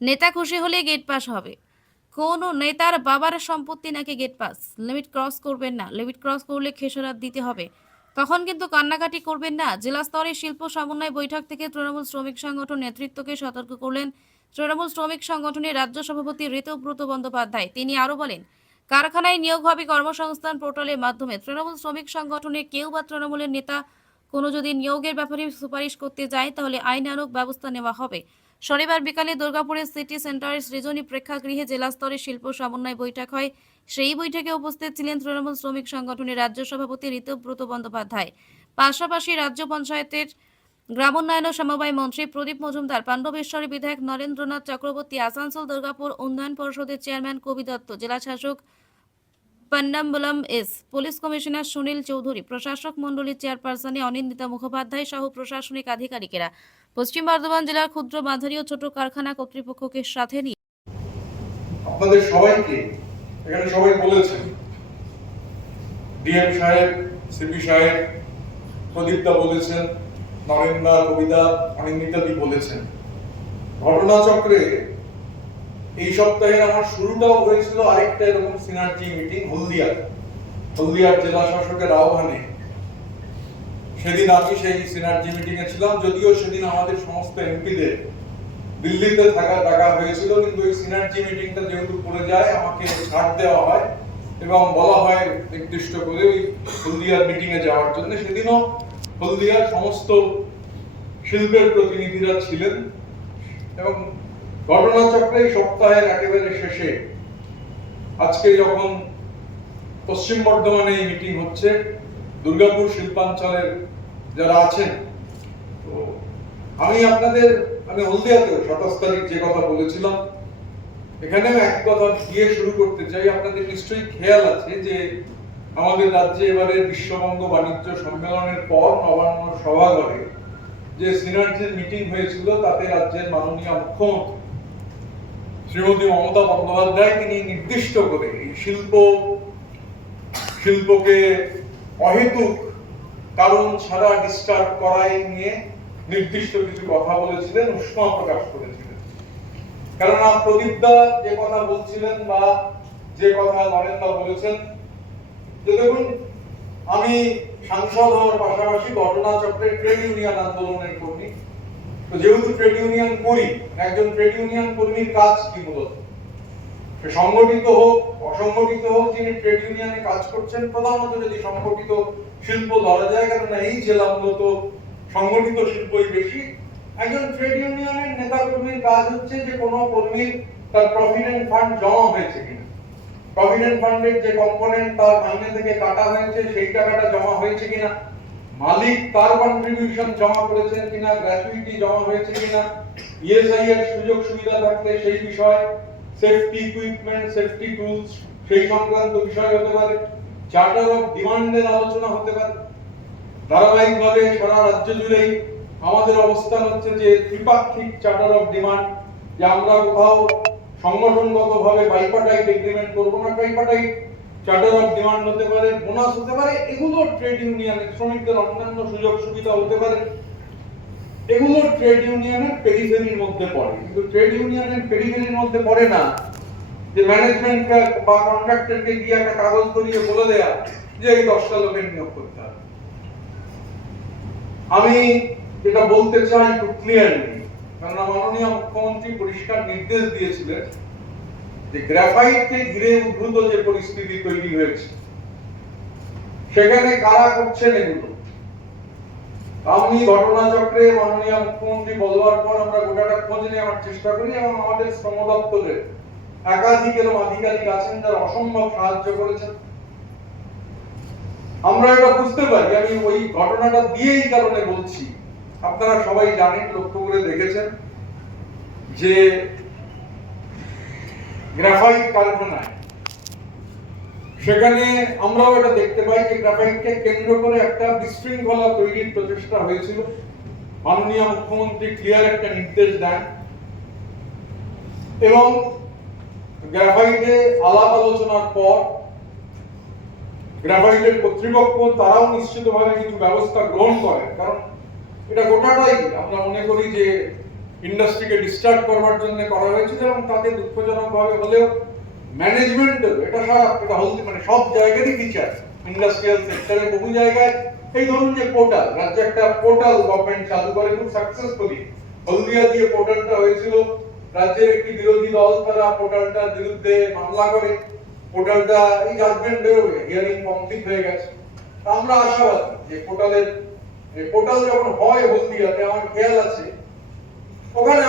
নেতা খুশি হলে গেট পাস হবে। কোন নেতার বাবার সম্পত্তি নাকি গেট পাস। লিমিট ক্রস করবেন না, লিমিট ক্রস করলে খেসারত দিতে হবে। তখন কিন্তু কান্নাকাটি করবেন না। জেলা স্তরে শিল্প সমন্বয় বৈঠক থেকে তৃণমূল শ্রমিক সংগঠন নেতৃত্বকে সতর্ক করলেন তৃণমূল শ্রমিক সংগঠনের রাজ্য সভাপতি ঋতব্রত বন্দ্যোপাধ্যায়। তিনি আরো বলেন, কারখানায় নিয়োগ হবে কর্মসংস্থান পোর্টালের মাধ্যমে। তৃণমূল শ্রমিক সংগঠনের কেউ বা তৃণমূলের নেতা কোনো যদি নিয়োগের ব্যাপারে সুপারিশ করতে যায় তাহলে আইনানুগ ব্যবস্থা নেওয়া হবে। শনিবার বিকালে দুর্গাপুরের সিটি সেন্টারের সৃজনী প্রেক্ষাগৃহে জেলা স্তরে শিল্প সমন্বয় বৈঠক হয়। সেই বৈঠকে উপস্থিত ছিলেন তৃণমূল শ্রমিক সংগঠনের রাজ্য সভাপতি ঋতব্রত বন্দ্যোপাধ্যায়, পাশাপাশি রাজ্য পঞ্চায়েতের গ্রামোন্নয়ন ও সমবায় মন্ত্রী প্রদীপ মজুমদার, পাণ্ডবেশ্বরী বিধায়ক নরেন্দ্রনাথ চক্রবর্তী, আসানসোল দুর্গাপুর উন্নয়ন পর্ষদের চেয়ারম্যান কবি দত্ত, জেলা শাসক Pannambalam S, police commissioner Sunil Chowdhury, প্রশাসক মণ্ডলীর চেয়ারপারসনে অনিন্দিতা মুখোপাধ্যায় সহ প্রশাসনিক আধিকারিকেরা পশ্চিম বর্ধমান জেলার ক্ষুদ্র মাঝারি ও ছোট কারখানা কর্তৃপক্ষকে সাথে নিয়ে আপনাদের সবাইকে এখানে সবাই বলেছেন, ডিএম সাহেব, সিপি সাহেব, প্রদীপদা বলেছেন, নরেন্দা, কবিতা, অনিন্দিতাদি বলেছেন। ঘটনাচক্রে এই সপ্তাহে আমার শুরুটাও হয়েছিল আরেকটা এরকম সিনার্জি মিটিং হলদিয়ার জেলা শাসকের আহ্বানে। সেদিন আমি সেই সিনার্জি মিটিং এ ছিলাম, যদিও সেদিন আমাদের সমস্ত এমপিদের দিল্লিতে ডাকা হয়েছিল, কিন্তু এই সিনার্জি মিটিংটা যেহেতু পড়ে যায় আমাকে ছাড় দেওয়া হয় এবং বলা হয় নির্দিষ্ট করে ওই হলদিয়ার মিটিং এ যাওয়ার জন্য। সেদিনও হলদিয়ার সমস্ত শিল্পের প্রতিনিধিরা ছিলেন এবং ঘটনাচক্রে এই সপ্তাহের একেবারে শেষে আজকে যখন পশ্চিম বর্ধমানে এই মিটিং হচ্ছে, দুর্গাপুর শিল্পাঞ্চলের যারা আছেন, তো আমি হলদিয়াতেও 27 তারিখ যে কথা বলেছিলাম এখানেও এক কথা দিয়ে শুরু করতে চাই। আপনাদের নিশ্চয়ই খেয়াল আছে যে আমাদের রাজ্যে এবারে বিশ্ববঙ্গ বাণিজ্য সম্মেলনের পর নবান্ন সভাঘরে যে সিনার্জির মিটিং হয়েছিল তাতে রাজ্যের মাননীয় মুখ্যমন্ত্রী শ্রীমতী মমতা বন্দ্যোপাধ্যায় তিনি নির্দিষ্ট করে এই শিল্পকে অহেতুক কারণ ছাড়া ডিস্টার্ব করাই নিয়ে নির্দিষ্ট কিছু কথা বলেছিলেন, উষ্মা প্রকাশ করেছিলেন। কেননা প্রদীপদা যে কথা বলছিলেন বা যে কথা নরেন্দা বলেছেন, যে দেখুন আমি সাংসদ হওয়ার পাশাপাশি ঘটনাচক্রের ট্রেড ইউনিয়ন আন্দোলনের কর্মী। তো যেহেতু ট্রেড ইউনিয়ন করি, একজন ট্রেড ইউনিয়ন কর্মীর কাজ কি মূলত? সংগঠিত হোক অসংগঠিত হোক, যিনি ট্রেড ইউনিয়নে কাজ করছেন, প্রধানত যদি সংগঠিত শিল্প ধরা যায়, কেননা এই জেলা মূলত সংগঠিত শিল্পই বেশি। একজন ট্রেড ইউনিয়নের নেতা কর্মীর কাজ হচ্ছে যে কোনো কর্মীর তার প্রভিডেন্ট ফান্ড জমা হয়েছে কিনা, প্রভিডেন্ট ফান্ডের যে কম্পোনেন্ট তার মাইনে থেকে কাটা হয়েছে সেই টাকাটা জমা হয়েছে কিনা, মালিক তার কন্ট্রিবিউশন জমা করেছেন কিনা, গ্র্যাচুইটি জমা হয়েছে কিনা, ইএসআই এর সুযোগ সুবিধা থাকলে সেই বিষয়, সেফটি ইকুইপমেন্ট, সেফটি টুলস সেই সংক্রান্ত বিষয় হতে পারে, চার্টার অফ ডিমান্ডের আলোচনা হতে পারে। ধারাবাহিকভাবে সারা রাজ্য জুড়েই আমাদের অবস্থান হচ্ছে যে ত্রিপাক্ষিক চার্টার অফ ডিমান্ড, যে আমরা কোথাও সংগঠনগতভাবে বাইপার্টাইট এগ্রিমেন্ট করব না, ট্রাইপার্টাইট চার্টার অফ ডিমান্ড হতে পারে, বোনাস হতে পারে, এগুলো ট্রেড ইউনিয়নের শ্রমিকদের অন্যান্য সুযোগ সুবিধা হতে পারে, এগুলো ট্রেড ইউনিয়নের পেরিফেরির মধ্যে পড়ে। কিন্তু ট্রেড ইউনিয়নের পেরিফেরির মধ্যে পড়ে না যে ম্যানেজমেন্ট বা কন্ট্রাক্টরকে গিয়ে একটা কাগজ করিয়ে বলে দেয়া যে এই 10টা লোকের নিয়োগ করতে হবে। আমি যেটা বলতে চাই খুব ক্লিয়ারলি, কারণ মাননীয় মুখ্যমন্ত্রী পরিষ্কার নির্দেশ দিয়েছিলেন যে গ্রাফাইটকে ঘিরে উদ্ভূত যে পরিস্থিতি তৈরি হয়েছে সেখানে কারা করছেন এগুলো। আমি ঘটনাচক্রে মাননীয় মুখ্যমন্ত্রী বলবার পর আমরা গোটাটা খোঁজ নেওয়ার চেষ্টা করি এবং আমাদের শ্রম দপ্তরের একাধিক এরকম আধিকারিক আছেন যারা অসম্ভব সাহায্য করেছেন। আমরা এটা বুঝতে পারি, আমি ওই ঘটনাটা দিয়েই কারণে বলছি, আপনারা সবাই জানেন, লক্ষ্য করে দেখেছেন যে গ্রাফাইট কারখানায় সেখানে আমরাও এটা দেখতে পাই যে গ্রাফাইটকে কেন্দ্র করে একটা বিশৃঙ্খলা তৈরির প্রচেষ্টা হয়েছিল। মাননীয় মুখ্যমন্ত্রী ক্লিয়ার একটা নির্দেশ দেন এবং গ্রাফাইটে আলাপ আলোচনার পর গ্রাফাইটের কর্তৃপক্ষ তারাও নিশ্চিতভাবে কিছু ব্যবস্থা গ্রহণ করে, কারণ এটা গোটাটাই আমরা মনে করি যে ইন্ডাস্ট্রিকে ডিস্টার্ব করবার জন্য করা হয়েছিল, এবং তাতে দুঃখজনকভাবে হলেও ম্যানেজমেন্টের এটা মানে সব জায়গারই ফিচার, ইন্ডাস্ট্রিয়াল সেক্টরে বহু জায়গায় এই ধরুন যে পোর্টাল, রাজ্যে একটা পোর্টাল গভর্নমেন্ট চালু করে খুব সাকসেসফুলি। হলদিয়া দিয়ে পোর্টালটা হয়েছিল, রাজ্যের একটি বিরোধী দল তারা পোর্টালটার বিরুদ্ধে মামলা করে, পোর্টালটা এই জাজমেন্ট বেরোবে, হিয়ারিং কমপ্লিট হয়ে গেছে। আমরা আশাবাদী যে পোর্টাল যখন হয় হলদিয়াতে, আমার খেয়াল আছে ওখানে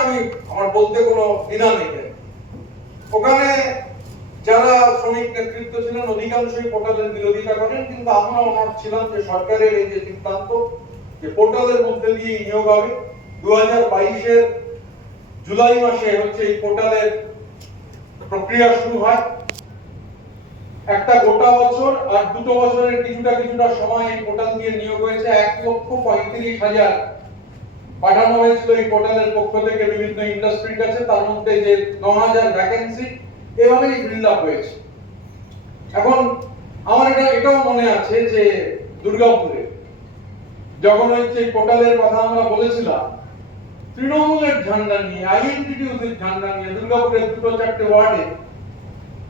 আমার বলতে কোনো দ্বিধা নেই, ওখানে যারা শ্রমিক নেতৃত্ব ছিলেন অধিকাংশই পোর্টালের বিরোধিতা করেন, কিন্তু আমরা অনার ছিলাম যে সরকারের এই যে সিদ্ধান্ত যে পোর্টালের মধ্যে দিয়ে নিয়োগ হবে, 2022-এর জুলাই মাসে হচ্ছে এই পোর্টালের প্রক্রিয়া শুরু হয়। একটা গোটা বছর আর 2 বছরের কিছুটা সময় এই পোর্টাল দিয়ে নিয়োগ হয়েছে। 1,35,000 পাঠানো হয়েছিল এই পোর্টালের পক্ষ থেকে বিভিন্ন ইন্ডাস্ট্রির কাছে, তার মধ্যে যে 9,000 ভ্যাকেন্সি এভাবেই ফিল আপ হয়েছে। এখন আমার এটাও মনে আছে যে দুর্গাপুরে যখন হচ্ছে এই পোর্টালের কথা আমরা বলেছিলাম, তৃণমূলের ঝান্ডা নিয়ে, আইএনটিটিউসির ঝান্ডা নিয়ে দুর্গাপুরের 2-4টে ওয়ার্ডে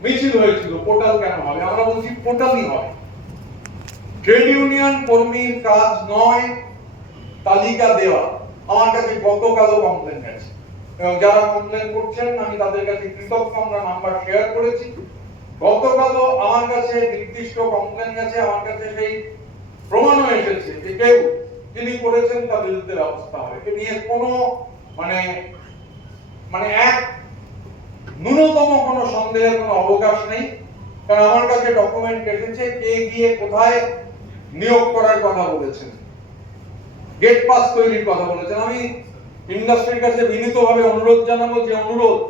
মিছিল হয়েছিল, পোর্টাল কেন হবে? আমরা বলছি পোর্টালই হবে। ট্রেড ইউনিয়ন কর্মীর কাজ নয় তালিকা দেওয়া। আমার কাছে গতকালও কমপ্লেন গেছে, এবং যারা কমপ্লেন করছেন আমি তাদের কাছে কৃতজ্ঞ, আমরা নাম্বার শেয়ার করেছি। গতকালও আমার কাছে নির্দিষ্ট কমপ্লেন গেছে, আমার কাছে সেই প্রমাণও এসেছে যে কেউ যিনি করেছেন তার বিরুদ্ধে ব্যবস্থা হবে। এ নিয়ে কোনো মানে এক ন্যূনতম কোনো সন্দেহের কোনো অবকাশ নেই, কারণ আমার কাছে ডকুমেন্ট এসেছে কে গিয়ে কোথায় নিয়োগ করার কথা বলেছেন, গেট পাস তৈরির কথা বলেছেন। আমি ইন্ডাস্ট্রির কাছে বিনীতভাবে অনুরোধ জানাবো, যে অনুরোধ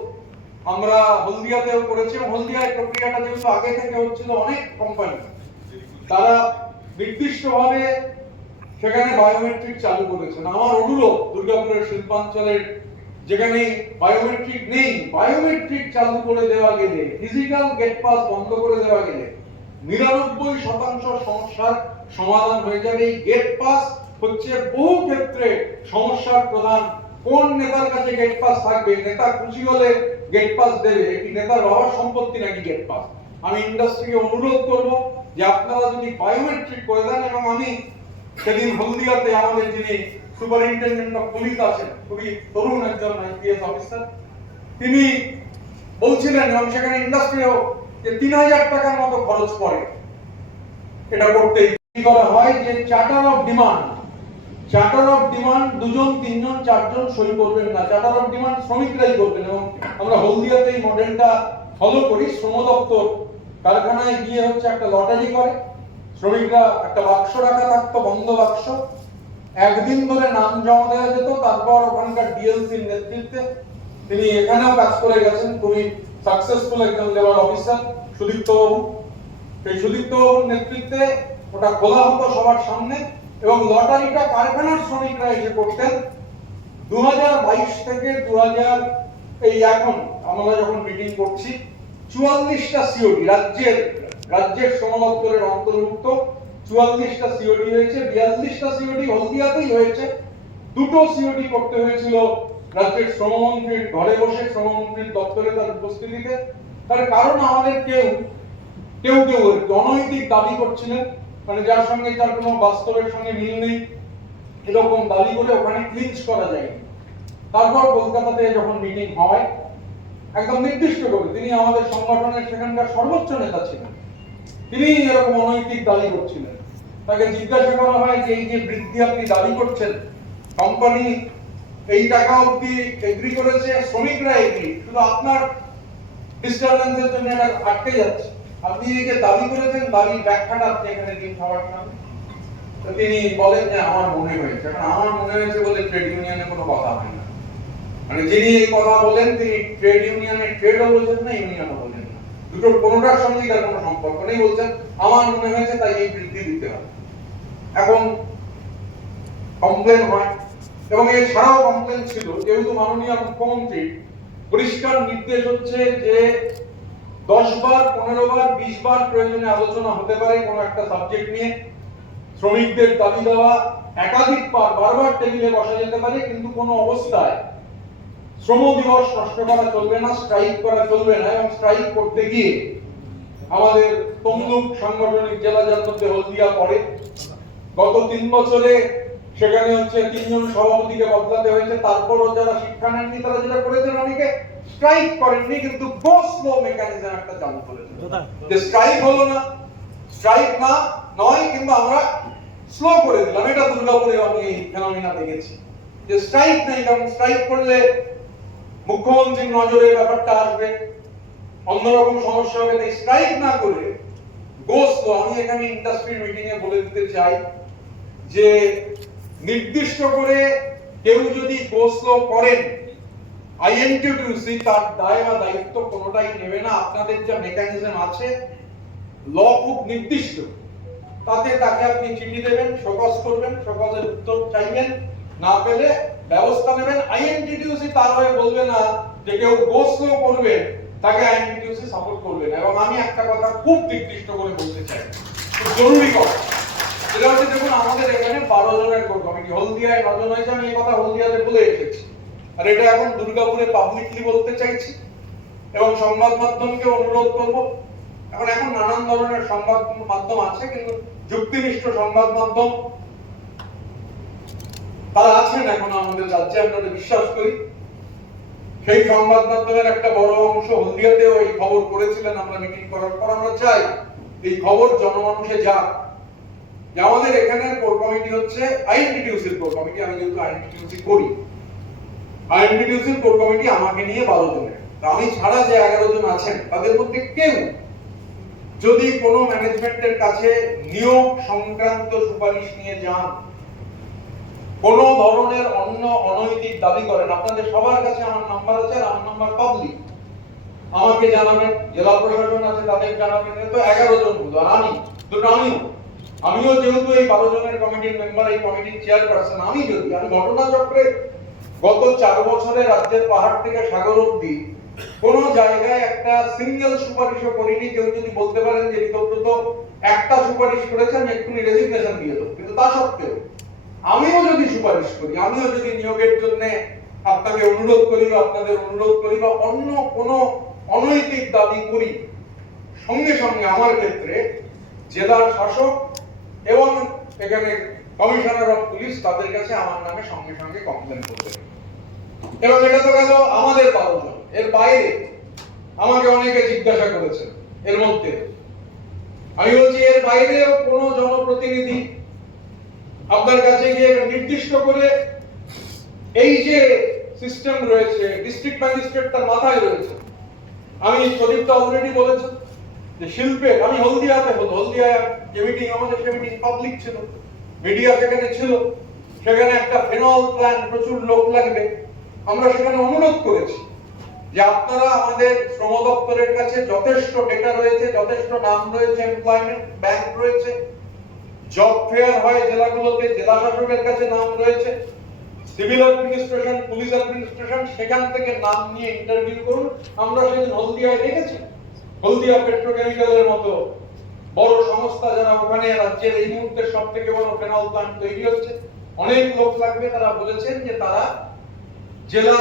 আমরা হলদিয়াতেও করেছি, হলদিয়ার প্রক্রিয়াটা যেহেতু আগে থেকে হচ্ছিল, অনেক কোম্পানি তারা নির্দিষ্টভাবে সেখানে বায়োমেট্রিক চালু করেছেন। আমার অনুরোধ দুর্গাপুরের শিল্পাঞ্চলের যেখানে বায়োমেট্রিক নেই, বায়োমেট্রিক চালু করে দেওয়া গেলে, ফিজিক্যাল গেট পাস বন্ধ করে দেওয়া গেলে 99% সমস্যার সমাধান হয়ে যাবে। এই গেট পাস হচ্ছে বহু ক্ষেত্রে সমস্যার প্রধান। কোন নেতার কাছে গেট পাস থাকবে, নেতা খুশি হলে গেট পাস দেবে, এটি নেতার বাবার সম্পত্তি নাকি গেট পাস? আমি ইন্ডাস্ট্রিকে অনুরোধ করব যে আপনারা যদি বায়োমেট্রিক করে দেন, এবং আমি সেদিন হলদিয়াতে আমাদের যিনি সুপারিনটেনডেন্ট অফ পুলিশ আছেন, খুবই তরুণ একজন আইপিএস অফিসার, তিনি বলছিলেন, এবং সেখানে ইন্ডাস্ট্রিও যে 3,000 টাকার মতো খরচ পড়ে এটা করতে। কি করা হয় যে চার্টার অফ ডিমান্ড 2জন 3জন 4জন সই করবেন না, চার্টার অফ ডিমান্ড শ্রমিকরাই করবেন। এবং আমরা হলদিয়াতে এই মডেলটা ফলো করি। শ্রম দপ্তর কারখানায় গিয়ে হচ্ছে একটা লটারি করে, শ্রমিকরা একটা বাক্স রাখা থাকতো, বন্ধ বাক্স, একদিন ধরে নাম জমা দেওয়া যেত। তারপর ওখানকার ডিএলসির নেতৃত্বে, তিনি এখানেও কাজ করে গেছেন, খুবই সাকসেসফুল একজন লেবার অফিসার সুদীপ্ত বাবু, সেই সুদীপ্ত বাবুর নেতৃত্বে ওটা খোলা হতো সবার সামনে, এবং লটারিটা কারখানার শ্রমিকরা এসে করতেন। 2022 থেকে 2000 এই এখন আমরা যখন মিটিং করছি, 44টা সিওডি রাজ্যের শ্রম দপ্তরের অন্তর্ভুক্ত 44টা সিওডি হয়েছে। 42টা সিওডি হলদিয়াতেই হয়েছে। 2টো সিওডি করতে হয়েছিল রাজ্যের শ্রমমন্ত্রীর ঘরে বসে, শ্রমমন্ত্রীর দপ্তরে তার উপস্থিতিতে। তার কারণ আমাদের কেউ অনৈতিক দাবি করছিলেন, মানে যার সঙ্গে তার কোনো বাস্তবের সঙ্গে মিল নেই, এরকম দাবি করে ওখানে ক্লিঞ্চ করা যায়নি। তারপর কলকাতাতে যখন মিটিং হয়, একদম নির্দিষ্ট করে, তিনি আমাদের সংগঠনের সেখানকার সর্বোচ্চ নেতা ছিলেন, তিনি এরকম অনৈতিক দাবি করছিলেন। তাকে জিজ্ঞাসা করা হয় যে এই যে বৃদ্ধি আপনি দাবি করছেন, কোম্পানি এই টাকা অবধি এগ্রি করেছে, শ্রমিকরা এগ্রি, শুধু আপনার ডিস্টারবেন্সের জন্য এটা আটকে যাচ্ছে, আপনি এই যে দাবি করেছেন, দাবির ব্যাখ্যাটা আপনি এখানে দিন সবার সামনে। তো তিনি বলেন যে আমার মনে হয়েছে, আমার মনে হয়েছে বলে ট্রেড ইউনিয়নে কোনো কথা হয় না। মানে যিনি এই কথা বলেন, তিনি ট্রেড ইউনিয়নের ট্রেডও বলছেন না, ইউনিয়নও বলেন না, দুটোর কোনোটার সঙ্গে তার কোনো সম্পর্ক নেই। বলছেন আমার মনে হয়েছে তাই এই বৃদ্ধি দিতে হবে। এখন কমপ্লেন হয়, এবং এছাড়াও কমপ্লেন ছিল, যেহেতু মাননীয় মুখ্যমন্ত্রী পরিষ্কার নির্দেশ হচ্ছে যে 10 বার 15 বার 20 বার প্রয়োজনে আলোচনা হতে পারে কোনো একটা সাবজেক্ট নিয়ে, শ্রমিকদের দাবি দেওয়া একাধিকবার বারবার টেবিলে বসা যেতে পারে, কিন্তু কোনো অবস্থায় শ্রম দিবস নষ্ট করা চলবে না, স্ট্রাইক করা চলবে না, এবং স্ট্রাইক করতে গিয়ে আমাদের তমলুক সাংগঠনিক জেলা যার মধ্যে হলদিয়া পড়ে, গত 3 বছরে সেখানে হচ্ছে 3 জন সভাপতিকে বদলাতে হয়েছে। তারপরও যারা শিক্ষা নেননি তারা যেটা করেছেন, অনেকে স্ট্রাইক করেননি কিন্তু গো স্লো মেকানিজম একটা চালু করেছেন, যে স্ট্রাইক হলো না, স্ট্রাইক না নয় কিন্তু আমরা স্লো করে দিলাম। এটা দুর্গাপুরে আমি এই ফেনোমেনা দেখেছি যে স্ট্রাইক নেই, কারণ স্ট্রাইক করলে মুখ্যমন্ত্রীর নজরে ব্যাপারটা আসবে, অন্যরকম সমস্যা হবে। তাই স্ট্রাইক না করে গো স্লো, আমি এখানে ইন্ডাস্ট্রি মিটিং এ বলে দিতে চাই যে নির্দিষ্ট করে কেউ যদি গো স্লো করেন, আইএনটিটিউসি তার দায় বা দায়িত্ব কোনোটাই নেবে না। আপনাদের যে মেকানিজম আছে, ল খুব নির্দিষ্ট, তাতে তাকে আপনি চিঠি দেবেন, শোকজ করবেন, শোকজের উত্তর চাইবেন, না পেলে ব্যবস্থা নেবেন। আইএনটিটিউসি তার হয়ে বলবে না যে কেউ গো স্লো করবে তাকে আইএনটিটিউসি সাপোর্ট করবে না। এবং আমি একটা কথা খুব নির্দিষ্ট করে বলতে চাই, খুব জরুরি কথা, সেটা হচ্ছে দেখুন আমাদের এখানে 12 জনের কোর কমিটি, হলদিয়ায় 9 জন হয়েছে। আমি এই কথা হলদিয়াতে বলে এসেছি, আর এটা এখন দুর্গাপুরে পাবলিকলি বলতে চাইছি এবং সংবাদ মাধ্যমকে অনুরোধ করব। এখন নানান ধরনের সংবাদ মাধ্যম আছে, কিন্তু যুক্তিনিষ্ঠ সংবাদ মাধ্যম তারা আছেন এখন আমাদের রাজ্যে, আমরা বিশ্বাস করি। সেই সংবাদ মাধ্যমের একটা বড় অংশ হলদিয়াতেও এই খবর করেছিলেন। আমরা মিটিং করার পর আমরা চাই এই খবর জনমানুষে যাক, যে আমাদের এখানে কোর কমিটি হচ্ছে আইএনটিটিউসির কোর কমিটি। আমি যেহেতু আইএনটিটিউসি করি, আইএনটিটিউসির কোর কমিটি আমাকে নিয়ে 12 জনের। আমি ছাড়া যে 11 জন আছেন তাদের মধ্যে কেউ যদি কোনো ম্যানেজমেন্টের কাছে নিয়োগ সংক্রান্ত সুপারিশ নিয়ে যান, কোন ধরনের অন্য অনৈতিক দাবি করেন, আপনাদের সবার কাছে আমার নাম্বার আছে, আর আমার নাম্বার পাবলিক, আমাকে জানাবেন, জেলা প্রশাসন আছে তাদের জানাবেন। তো 11 জন হলো, আর আমিও যেহেতু এই 12 জনের কমিটির মেম্বার, এই কমিটির চেয়ারপারসন, আমি ঘটনাচক্রে গত 4 বছরে রাজ্যের পাহাড় থেকে সাগর অবধি কোন জায়গায় একটা সিঙ্গেল সুপারিশও করিনি। কেউ যদি বলতে পারেন যে ঋতব্রত একটা সুপারিশ করেছেন, এক্ষুনি রেজিগনেশন দিয়ে দেবো, কিন্তু তা সত্ত্বেও আমিও যদি সুপারিশ করি, আমিও যদি নিয়োগের জন্য আপনাকে অনুরোধ করি বা আপনাদের অনুরোধ করি বা অন্য কোনো অনৈতিক দাবি করি, সঙ্গে সঙ্গে আমার ক্ষেত্রে জেলার শাসক এবং এখানে কমিশনার অফ পুলিশ তাদের কাছে আমার নামে সঙ্গে সঙ্গে কমপ্লেন করবে। এবং এটা তো গেল আমাদের 12 জন, এর বাইরে আমাকে অনেকে জিজ্ঞাসা করেছেন। এর মধ্যে আমি বলছি, এর বাইরেও কোনো জনপ্রতিনিধি আপনার কাছে গিয়ে নির্দিষ্ট করে এই যে সিস্টেম রয়েছে, ডিস্ট্রিক্ট ম্যাজিস্ট্রেট তার মাথায় রয়েছে। আমি প্রদীপটা অলরেডি বলেছি যে শিল্পের, আমি হলদিয়াতে হলদিয়ায় যে মিটিং, আমাদের সে মিটিং পাবলিক ছিল, মিডিয়া সেখানে ছিল, সেখানে একটা ফেনল প্ল্যান, প্রচুর লোক লাগবে। আমরা সেখানে অনুরোধ করেছি যে আপনারা আমাদের শ্রম দপ্তরের কাছে যথেষ্ট ডেটা রয়েছে, যথেষ্ট নাম রয়েছে, এমপ্লয়মেন্ট ব্যাংক রয়েছে, জব ফেয়ার হয় জেলাগুলোতে, জেলা শাসকের কাছে নাম রয়েছে, সিভিল অ্যাডমিনিস্ট্রেশন, পুলিশ অ্যাডমিনিস্ট্রেশন, সেখান থেকে নাম নিয়ে ইন্টারভিউ করুন। আমরা সেদিন হলদিয়ায় দেখেছি, হলদিয়া পেট্রোকেমিক্যালের মতো বড় সংস্থা যারা ওখানে রাজ্যের এই মুহূর্তে সব থেকে বড় ফেনল প্ল্যান্ট তৈরি হচ্ছে, অনেক লোক লাগবে। তারা বলেছেন যে তারা জেলা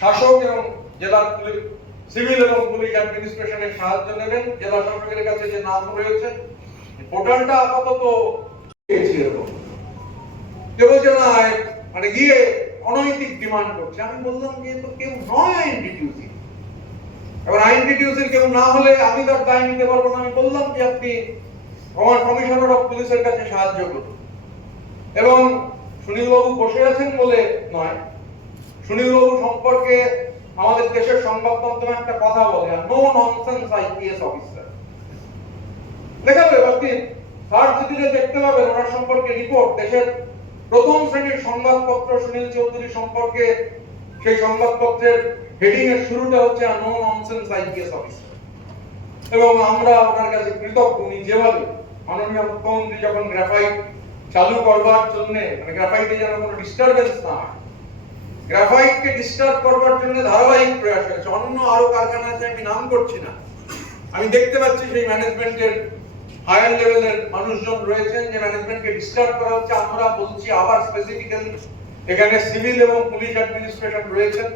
শাসক এবং জেলা সিভিল এবং পুলিশ অ্যাডমিনিস্ট্রেশনের সাহায্য নেবেন। জেলা শাসকের কাছে যে নাম রয়েছে, পোর্টালটা আপাতত পেয়েছি। এরকম কেউ বলছে না, মানে গিয়ে অনৈতিক ডিমান্ড করছে। আমি বললাম যে তো কেউ নয় আইএনটিটিউসি, এবার আইএনটিটিউসির কেউ না হলে আমি তার দায় নিতে পারবো না। আমি বললাম যে আপনি আমার কমিশনার অফ পুলিশের কাছে সাহায্য করুন। এবং সুনীলবাবু বসে আছেন বলে নয়, সুনীলবাবু সম্পর্কে আমাদের দেশের সংবাদ মাধ্যমে একটা কথা বলে, নো ননসেন্স আইপিএস অফিসার লেখা হবে। আপনি থার্ড সিটিতে দেখতে পাবেন ওনার সম্পর্কে রিপোর্ট। দেশের প্রথম শ্রেণীর সংবাদপত্র সুনীল চৌধুরী সম্পর্কে, সেই সংবাদপত্রের হেডিং এর শুরুটা হচ্ছে নো ননসেন্স আইপিএস অফিসার। এবং আমরা ওনার কাছে কৃতজ্ঞ। উনি যেভাবে মাননীয় মুখ্যমন্ত্রী যখন গ্রাফাইট চালু করবার জন্য, মানে গ্রাফাইটে যেন কোনো ডিস্টারবেন্স না হয়, গ্রাফাইটকে ডিস্টার্ব করবার জন্য ধারাবাহিক প্রয়াস হয়েছে। অন্য আরো কারখানা আছে, আমি নাম করছি না, আমি দেখতে পাচ্ছি সেই ম্যানেজমেন্টের হায়ার লেভেলের মানুষজন রয়েছেন যে ম্যানেজমেন্টকে ডিস্টার্ব করা হচ্ছে। আমরা বলছি আবার স্পেসিফিক্যালি এখানে সিভিল এবং পুলিশ অ্যাডমিনিস্ট্রেশন রয়েছেন,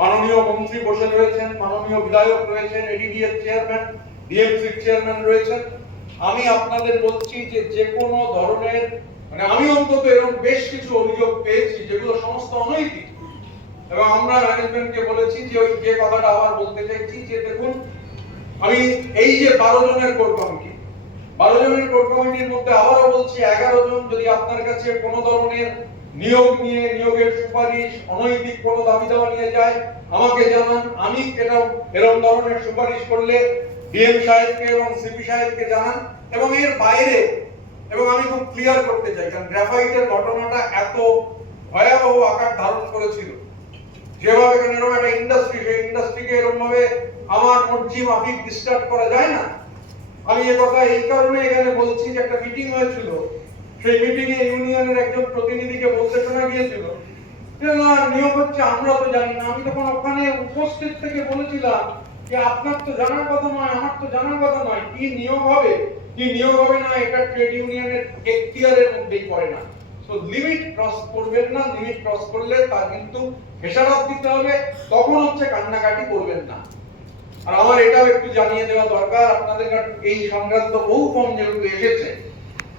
মাননীয় মন্ত্রী বসে রয়েছেন, মাননীয় বিধায়ক রয়েছেন, এডিডিএর চেয়ারম্যান, ডিএমসির চেয়ারম্যান রয়েছেন। আমি আপনাদের বলছি যে যে কোনো ধরনের আমি অন্তত এরকম বেশ কিছু অভিযোগ পেয়েছি যেগুলো সমস্ত অনৈতিক, এবং আমরা ম্যানেজমেন্টকে বলেছি যে ওই যে কথাটা আবার বলতে চাইছি যে দেখুন, আমি এই যে 12 জনের কোর কমিটি, 12 জনের কোর কমিটির মধ্যে আবারও বলছি 11 জন যদি আপনার কাছে কোনো ধরনের নিয়োগ নিয়ে নিয়োগের সুপারিশ, অনৈতিক কোনো দাবি দাওয়া নিয়ে যায় আমাকে জানান। আমি এরকম ধরনের সুপারিশ করলে ডিএম সাহেবকে এবং সিপি সাহেবকে জানান। এবং এর বাইরে, এবং আমি খুব ক্লিয়ার করতে চাই, কারণ গ্রাফাইটের ঘটনাটা এত ভয়াবহ আকার ধারণ করেছিল, যেভাবে এরকম একটা ইন্ডাস্ট্রি, সেই ইন্ডাস্ট্রিকে এরকম ভাবে আমার মর্জি মাফিক ডিস্টার্ব করা যায় না। আমি এই কথা এই কারণে এখানে বলছি যে একটা মিটিং হয়েছিল, সেই মিটিং এ ইউনিয়নের একজন প্রতিনিধিকে বলতে শোনা গিয়েছিল যে না, নিয়োগ হচ্ছে আমরা তো জানি না। আমি তখন ওখানে উপস্থিত থেকে বলেছিলাম যে আপনার তো জানার কথা নয়, আমার তো জানার কথা নয়, কি নিয়োগ হবে কি নিয়োগ হবে না এটা ট্রেড ইউনিয়নের এখতিয়ারের মধ্যেই পড়ে না। সো লিমিট ক্রস করবেন না, লিমিট ক্রস করলে তার কিন্তু খেসারত দিতে হবে, তখন হচ্ছে কান্নাকাটি করবেন না। আর আমার এটাও একটু জানিয়ে দেওয়া দরকার আপনাদের, এই সংক্রান্ত বহু ফর্ম যেগুলো এসেছে,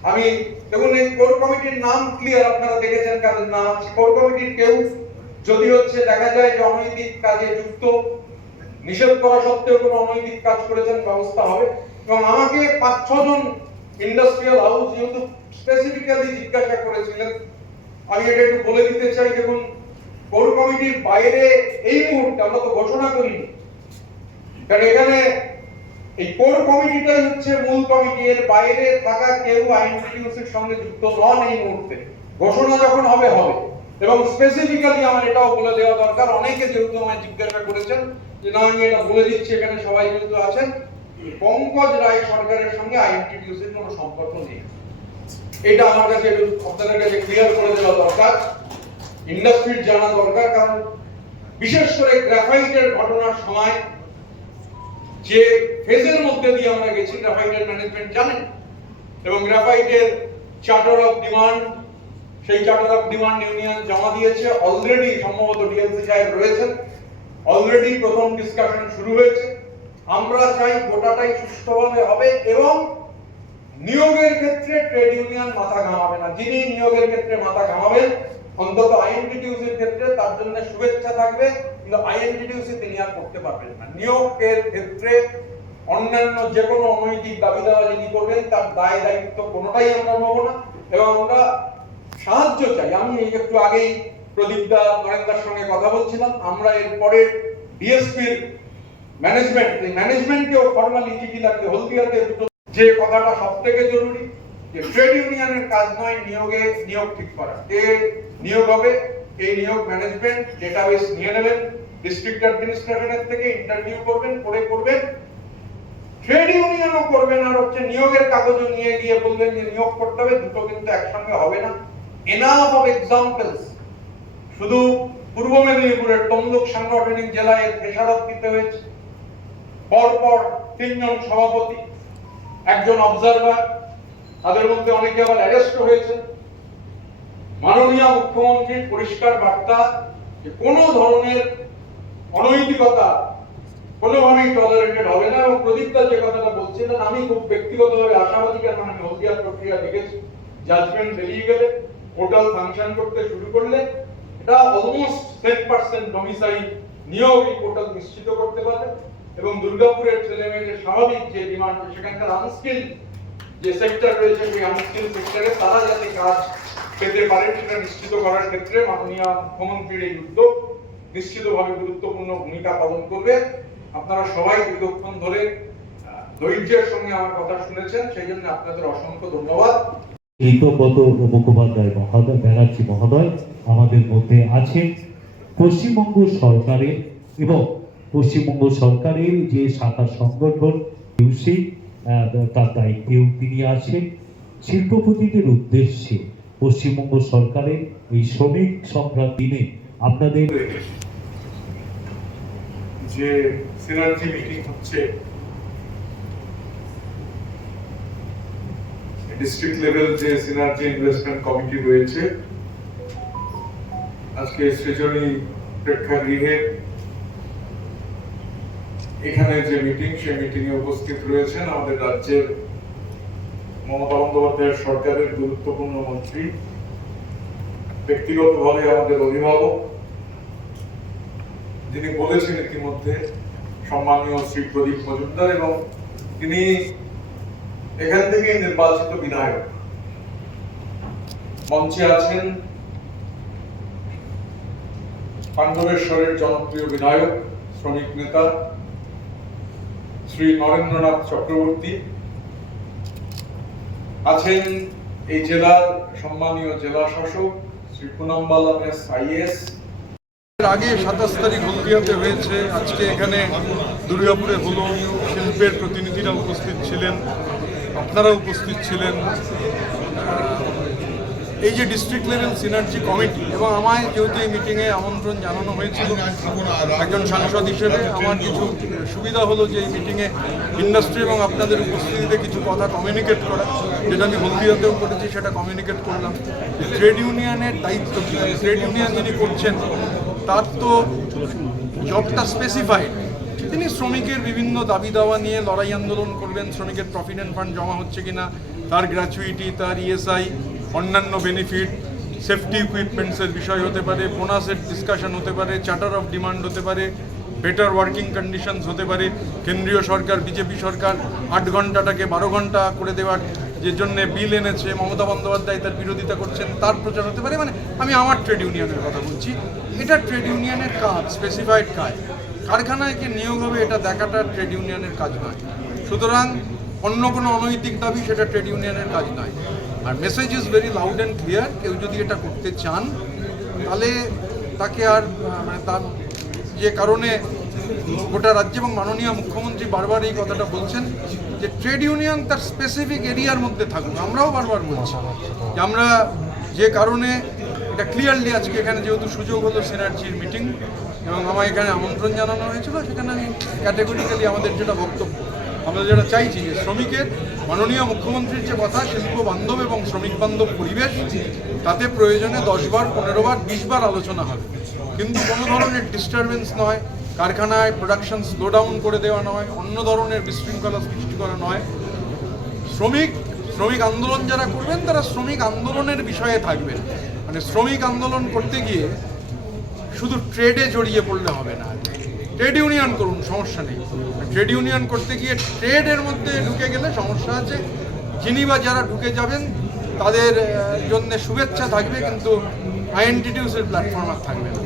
আমি দেখুন এই কোর কমিটির নাম ক্লিয়ার, আপনারা দেখেছেন কাদের নাম আছে। কোর কমিটির কেউ যদি হচ্ছে দেখা যায় যে অনৈতিক কাজে যুক্ত, নিষেধ করা সত্ত্বেও কোনো অনৈতিক কাজ করেছেন, ব্যবস্থা হবে। এবং আমাকে 5-6 জন ইন্ডাস্ট্রিয়াল হাউস যেহেতু স্পেসিফিক্যালি জিজ্ঞাসা করেছিলেন, আমি এটা একটু বলে দিতে চাই। দেখুন, কোর কমিটির বাইরে এই মুহূর্তে আমরা তো ঘোষণা করিনি, কারণ এখানে এই কোর কমিটিটাই হচ্ছে মূল কমিটি। এর বাইরে থাকা কেউ আইএনটিটিউসির সঙ্গে যুক্ত নন এই মুহূর্তে। ঘোষণা যখন হবে হবে। এবং স্পেসিফিক্যালি আমার এটাও বলে দেওয়া দরকার, অনেকে যেহেতু আমায় জিজ্ঞাসা করেছেন যে না, আমি এটা বলে দিচ্ছি, এখানে সবাই যেহেতু আছেন, পঙ্কজ রায় সরকারের সঙ্গে আইএনটিটিউসির কোনো সম্পর্ক নেই। এটা আমার কাছে আপনাদের কাছে ক্লিয়ার করে দেওয়া দরকার, ইন্ডাস্ট্রির জানা দরকার। কারণ বিশেষ করে গ্রাফাইটের ঘটনার সময় যে ফেজের মধ্যে দিয়ে আমরা গেছি, গ্রাফাইটের ম্যানেজমেন্ট জানেন। এবং গ্রাফাইটের চার্টার অফ ডিমান্ড, সেই চার্টার অফ ডিমান্ড ইউনিয়ন জমা দিয়েছে অলরেডি, সম্ভবত ডিএলসি সাহেব রয়েছেন, অলরেডি প্রথম ডিসকাশন শুরু হয়েছে। আমরা চাই গোটাটাই সুষ্ঠুভাবে হবে এবং নিয়োগের ক্ষেত্রে ট্রেড ইউনিয়ন মাথা ঘামাবে না। যিনি নিয়োগের ক্ষেত্রে মাথা ঘামাবেন, অন্তত আইএনটিটিউসির ক্ষেত্রে তার জন্য শুভেচ্ছা থাকবে, কিন্তু আইএনটিটিউসি তিনি আর করতে পারবেন না। নিয়োগের ক্ষেত্রে অন্যান্য যে কোনো অনৈতিক দাবি দাওয়া যিনি করবেন তার দায় দায়িত্ব কোনোটাই আমরা নেব না। এবং আমরা সাহায্য চাই। আমি এই একটু আগেই প্রদীপদা নরেন্দ্রর সঙ্গে কথা বলছিলাম, আমরা এরপরে ডিএসপির ম্যানেজমেন্টকেও ফর্মালি চিঠি লাগবে হলদিয়াতে দুটো। যে কথাটা সবথেকে জরুরি যে ট্রেড ইউনিয়নের কাজ নয় নিয়োগ ঠিক করা, কে নিয়োগ হবে এই নিয়োগ ম্যানেজমেন্ট ডেটাবেস নিয়ে নেবেন, ডিস্ট্রিক্ট অ্যাডমিনিস্ট্রেশনের থেকে ইন্টারভিউ করবেন, করবেন, ট্রেড ইউনিয়নও করবেন, আর হচ্ছে নিয়োগের কাগজও নিয়ে গিয়ে বলবেন যে নিয়োগ করতে হবে। দুটো কিন্তু একসঙ্গে হবে না। Enough of examples. শুধু পূর্ব মেদিনীপুরের তমলুক সাংগঠনিক জেলায় খেসারত দিতে হয়েছে। পরপর 3 জন সভাপতি, একজন অবজারভার, তাদের মধ্যে অনেকে আবার অ্যারেস্ট হয়েছে। মাননীয় মুখ্যমন্ত্রীর পরিষ্কার বার্তা যে কোনো ধরনের অনৈতিকতা কোনোভাবেই টলারেটেড হবে না। এবং প্রদীপদা যে কথাটা বলছিলেন, আমি খুব ব্যক্তিগতভাবে আশাবাদী, কারণ আমি হলদিয়ার প্রক্রিয়া দেখেছি। জাজমেন্ট বেরিয়ে গেলে, পোর্টাল ফাংশন করতে শুরু করলে, এটা অলমোস্ট 10% ডোমিসাইল নিয়োগ এই পোর্টাল নিশ্চিত করতে পারে। এবং দুর্গাপুরের ছেলেমেয়েদের স্বাভাবিক যে ডিমান্ড, সেখানকার আনস্কিল যে সেক্টর রয়েছে, সেই আনস্কিল সেক্টরে তারা যাতে কাজ পেতে পারেন সেটা নিশ্চিত করার ক্ষেত্রে মাননীয় মুখ্যমন্ত্রীর এই উদ্যোগ নিশ্চিতভাবে গুরুত্বপূর্ণ ভূমিকা পালন করবে। আপনারা সবাই দীর্ঘক্ষণ ধরে ধৈর্যের সঙ্গে আমার কথা শুনেছেন, সেই জন্য আপনাদের অসংখ্য ধন্যবাদ। ঋতব্রত মুখোপাধ্যায় মহোদয়, ব্যানার্জি মহোদয় আমাদের মধ্যে আছেন। পশ্চিমবঙ্গ সরকারের এবং পশ্চিমবঙ্গ সরকারের যে শাখা সংগঠন ইউসি, তার দায়িত্বেও তিনি আছেন। শিল্পপতিদের উদ্দেশ্যে পশ্চিমবঙ্গ সরকারের এই শ্রমিক সংগ্রাম দিনে আপনাদের যে সিনার্জি মিটিং হচ্ছে, ডিস্ট্রিক্ট লেভেল যে সিনার্জি ইনভেস্টমেন্ট কমিটি রয়েছে, আজকে সৃজনী প্রেক্ষাগৃহে এখানে যে মিটিং, সেই মিটিংয়ে উপস্থিত রয়েছেন আমাদের রাজ্যের মমতা বন্দ্যোপাধ্যায়ের সরকারের গুরুত্বপূর্ণ মন্ত্রী, ব্যক্তিগতভাবে আমাদের অভিভাবক, যিনি বলেছেন ইতিমধ্যে, সম্মানীয় শ্রী প্রদীপ মজুমদার, এবং তিনি এখান থেকে নির্বাচিত বিধায়ক। মঞ্চে আছেন পাণ্ডবেশ্বরের জনপ্রিয় বিধায়ক, শ্রমিক নেতা শ্রী নরেন্দ্রনাথ চক্রবর্তী, আছেন এই জেলার সম্মানীয় জেলা শাসক শ্রী পুনমবালাম এস আইএস। এর আগে 27 তারিখ হলদিয়াতে হয়েছে, আজকে এখানে দুর্গাপুরে হলো। শিল্পের প্রতিনিধিরা উপস্থিত ছিলেন, আপনারা উপস্থিত ছিলেন। এই যে ডিস্ট্রিক্ট লেভেল সিনার্জি কমিটি, এবং আমায় যেহেতু এই মিটিংয়ে আমন্ত্রণ জানানো হয়েছিল একজন সাংসদ হিসেবে, আমার কিছু সুবিধা হলো যে এই মিটিংয়ে ইন্ডাস্ট্রি এবং আপনাদের উপস্থিতিতে কিছু কথা কমিউনিকেট করা, যেটা আমি হলদিয়াতেও করেছি, সেটা কমিউনিকেট করলাম। ট্রেড ইউনিয়নের দায়িত্ব কী, ট্রেড ইউনিয়ন যিনি করছেন তার তো জবটা স্পেসিফাইড। তিনি শ্রমিকের বিভিন্ন দাবি দাওয়া নিয়ে লড়াই আন্দোলন করবেন, শ্রমিকের প্রভিডেন্ট ফান্ড জমা হচ্ছে কিনা, তার গ্র্যাচুইটি, তার ইএসআই, অন্যান্য বেনিফিট, সেফটি ইকুইপমেন্টসের বিষয় হতে পারে, বোনাসের ডিসকাশন হতে পারে, চার্টার অফ ডিমান্ড হতে পারে, বেটার ওয়ার্কিং কন্ডিশনস হতে পারে। কেন্দ্রীয় সরকার, বিজেপি সরকার 8 ঘন্টাটাকে 12 ঘন্টা করে দেওয়ার যে জন্য বিল এনেছে, মমতা বন্দ্যোপাধ্যায় তার বিরোধিতা করছেন, তার প্রচার হতে পারে। মানে আমি আমার ট্রেড ইউনিয়নের কথা বলছি। এটা ট্রেড ইউনিয়নের কাজ, স্পেসিফাইড কাজ। কারখানায় কে নিয়োগ হবে এটা দেখাটা ট্রেড ইউনিয়নের কাজ নয়। সুতরাং অন্য কোনো অনৈতিক দাবি সেটা ট্রেড ইউনিয়নের কাজ নয়। আর message is very loud and clear. কেউ যদি এটা করতে চান তাহলে তাকে আর মানে তার যে কারণে গোটা রাজ্য এবং মাননীয় মুখ্যমন্ত্রী বারবার এই কথাটা বলছেন যে ট্রেড ইউনিয়ন তার স্পেসিফিক এরিয়ার মধ্যে থাকুক। আমরাও বারবার বলছি যে আমরা যে কারণে এটা ক্লিয়ারলি আজকে এখানে যেহেতু সুযোগ হলো সিনার্জির মিটিং এবং আমার এখানে আমন্ত্রণ জানানো হয়েছিল, সেখানে আমি ক্যাটেগরিক্যালি আমাদের যেটা বক্তব্য, আমরা যেটা চাইছি যে শ্রমিকের মাননীয় মুখ্যমন্ত্রীর যে কথা, শিল্প বান্ধব এবং শ্রমিক বান্ধব পরিবেশ, তাতে প্রয়োজনে 10 বার, 15 বার, 20 বার আলোচনা হবে, কিন্তু কোনো ধরনের ডিস্টারবেন্স নয়, কারখানায় প্রোডাকশন স্লো ডাউন করে দেওয়া নয়, অন্য ধরনের বিশৃঙ্খলা সৃষ্টি করা নয়। শ্রমিক আন্দোলন যারা করবেন তারা শ্রমিক আন্দোলনের বিষয়ে থাকবেন। মানে শ্রমিক আন্দোলন করতে গিয়ে শুধু ট্রেডে জড়িয়ে পড়লে হবে না, ট্রেড ইউনিয়ন করুন, সমস্যা নেই। ট্রেড ইউনিয়ন করতে গিয়ে ট্রেডের মধ্যে ঢুকে গেলে সমস্যা আছে। যিনি বা যারা ঢুকে যাবেন তাদের জন্য শুভেচ্ছা থাকবে, কিন্তু আইএনটিটিউসের প্ল্যাটফর্ম আর থাকবে না।